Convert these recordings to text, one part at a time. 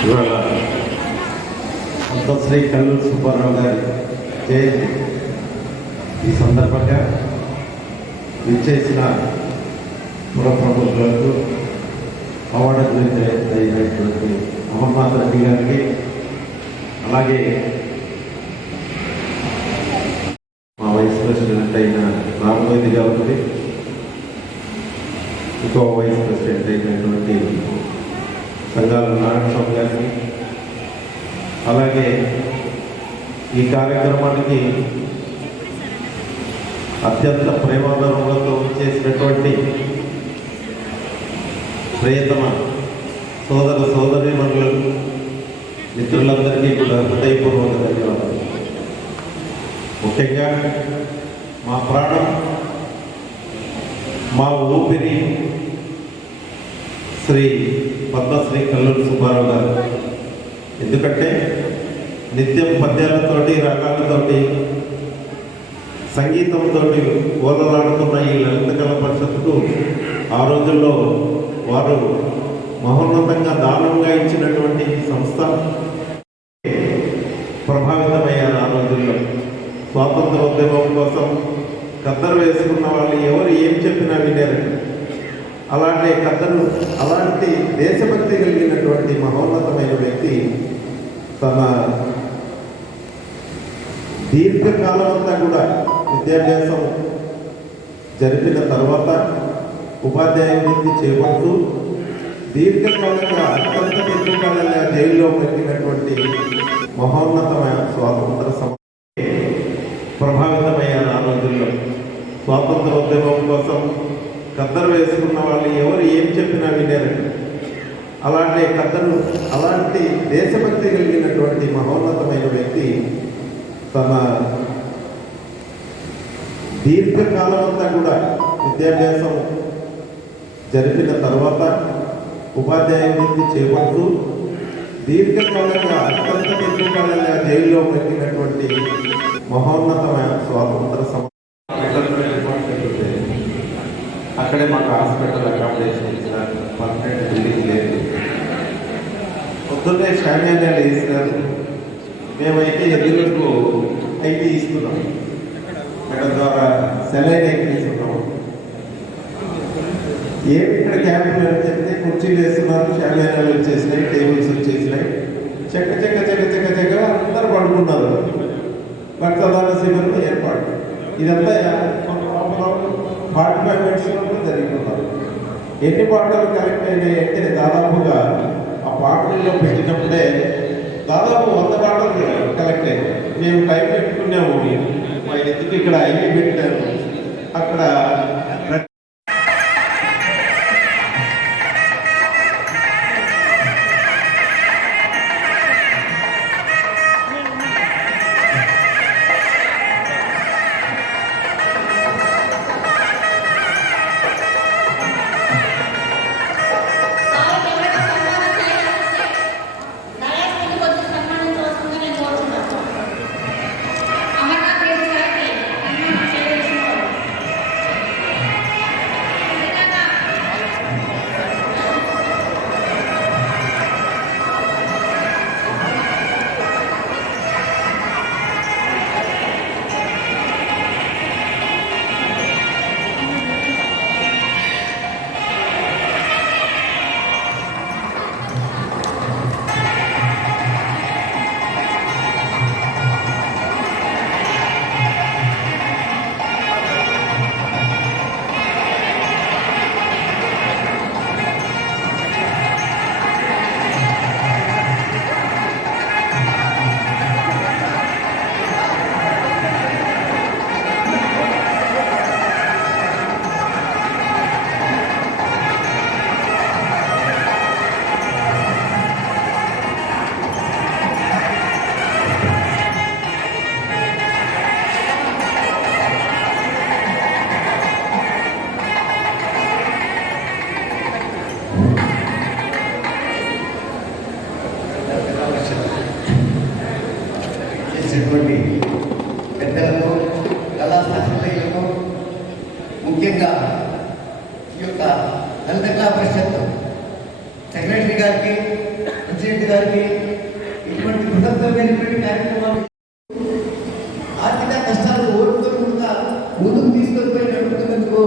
ఇవాళ శ్రీ కల్లూరు సుబ్బారావు గారి జయంతి. ఈ సందర్భంగా విచ్చేసిన పుర ప్రముఖులకు అవార్డు గురించి అయినటువంటి అమర్నాథ్ రెడ్డి గారికి అలాగే మా వైస్ ప్రెసిడెంట్ అయిన రామోదీ గారికి ఇంకో వైస్ ప్రెసిడెంట్ అయినటువంటి సంఘాల నారాయణస్వామి గారికి అలాగే ఈ కార్యక్రమానికి అత్యంత ప్రేమాదరములతో చేసినటువంటి ప్రియతమ సోదర సోదరి మిత్రులందరికీ కూడా హృదయపూర్వక ధన్యవాదాలు. ముఖ్యంగా మా ప్రాణం మా ఊపిరి శ్రీ పద్మశ్రీ కల్లూరు సుబ్బారావు గారు. ఎందుకంటే నిత్యం పద్యాలతోటి రాగాలతోటి సంగీతంతో ఓలలాడుతున్న ఈ లలిత కళ పరిషత్తుకు ఆ రోజుల్లో వారు మహోన్నతంగా దానంగా ఇచ్చినటువంటి సంస్థ ప్రభావితమయ్యారు ఆ రోజుల్లో. స్వాతంత్రోద్యమం కోసం కద్దరు వేసుకున్న వాళ్ళు ఎవరు ఏం చెప్పినా వినేరు. అలాంటి కథను అలాంటి దేశభక్తి కలిగినటువంటి మహోన్నతమైన వ్యక్తి తన దీర్ఘకాలం అంతా కూడా విద్యాభ్యాసం జరిపిన తర్వాత ఉపాధ్యాయ వృత్తి చేపడుతూ దీర్ఘకాలంగా అత్యంత దీర్ఘకాలంగా జైల్లో పెట్టినటువంటి మహోన్నతమైన స్వాతంత్ర సమ ప్రభావితమయ్యారు ఆ రోజుల్లో. స్వాతంత్రోద్యమం కోసం కద్దరు వేసుకున్న వాళ్ళు ఎవరు ఏం చెప్పినా వినేరు అలాంటి కథను అలాంటి దేశభక్తి కలిగినటువంటి మహోన్నతమైన వ్యక్తి తన దీర్ఘకాలం అంతా కూడా విద్యాభ్యాసం జరిపిన తర్వాత ఉపాధ్యాయ వృత్తి చేపడుతూ దీర్ఘకాలంగా అత్యంత దీర్ఘకాలంగా జైల్లో పెట్టినటువంటి మహోన్నతమైన స్వాతంత్ర సమ అక్కడే మాకు హాస్పిటల్ అకామిడేషన్ ఇచ్చినారు పర్మనెంట్ బిల్డింగ్ లేదు. పొద్దున్నే స్టాండర్డ్ వేసినారు మేమైతే ఎదురుకు ఐటీ ఇస్తున్నాం. అక్కడ ద్వారా సెలైన్ ఎక్కిస్తున్నాము ఏమి ఇక్కడ క్యాంపులు అని చెప్తే కుర్చీలు వేస్తున్నారు షాలైనాలు వచ్చేసినాయి టేబుల్స్ వచ్చేసినాయి. చెక్క చెక్క చెక్క చెక్క చెక్క అందరు పడుకున్నారు. రక్తదాన శిబిరం ఇదంతా ఫార్టీ ఫైవ్ మినిట్స్ లోపల జరుగుతున్నారు ఎన్ని పాటలు కలెక్ట్ అయినాయి అంటే దాదాపుగా ఆ పాటల్లో పెట్టినప్పుడే దాదాపు వంద పాటలు కలెక్ట్ అయ్యాయి మేము టైం పెట్టుకున్నాము. మా ఎందుకు ఇక్కడ ఐవి పెట్టాను అక్కడ ముఖ్యంగా ఈ యొక్క దళిత పరిషత్ సెక్రటరీ గారికి ప్రెసిడెంట్ గారికి ఇటువంటి బృహత్తరమైనటువంటి కార్యక్రమాలు ఆర్థిక కష్టాలు ఓడుకోకుండా ముందుకు తీసుకొని పోయి నడుపుతున్నందుకు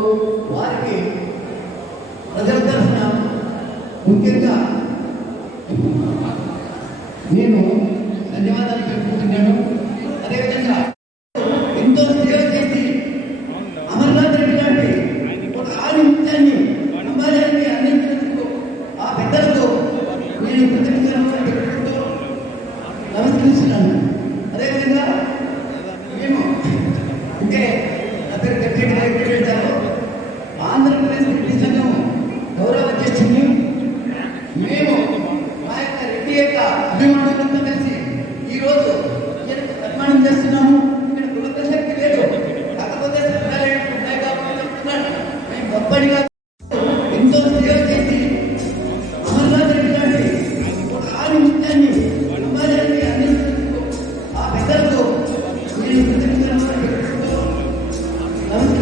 వారికి ప్రజల తరఫున ముఖ్యంగా నేను ధన్యవాదాలు తెలుపుకుంటున్నాను. అందిస్తున్నాను అదేవిధంగా మేము అంటే నా పేరు కట్టేటి దగ్గరికి ఆంధ్రప్రదేశ్ రెడ్డి సంఘం గౌరవ అధ్యక్షుడిని మేము. మా యొక్క రెడ్డి యొక్క అభిమానులంతా కలిసి ఈరోజు ఈయనకు సన్మానం చేస్తున్నాము. ఇక్కడ కులత శక్తి లేదు కాకపోతే సంఘాలు ఉన్నాయి మేము గొప్పడిగా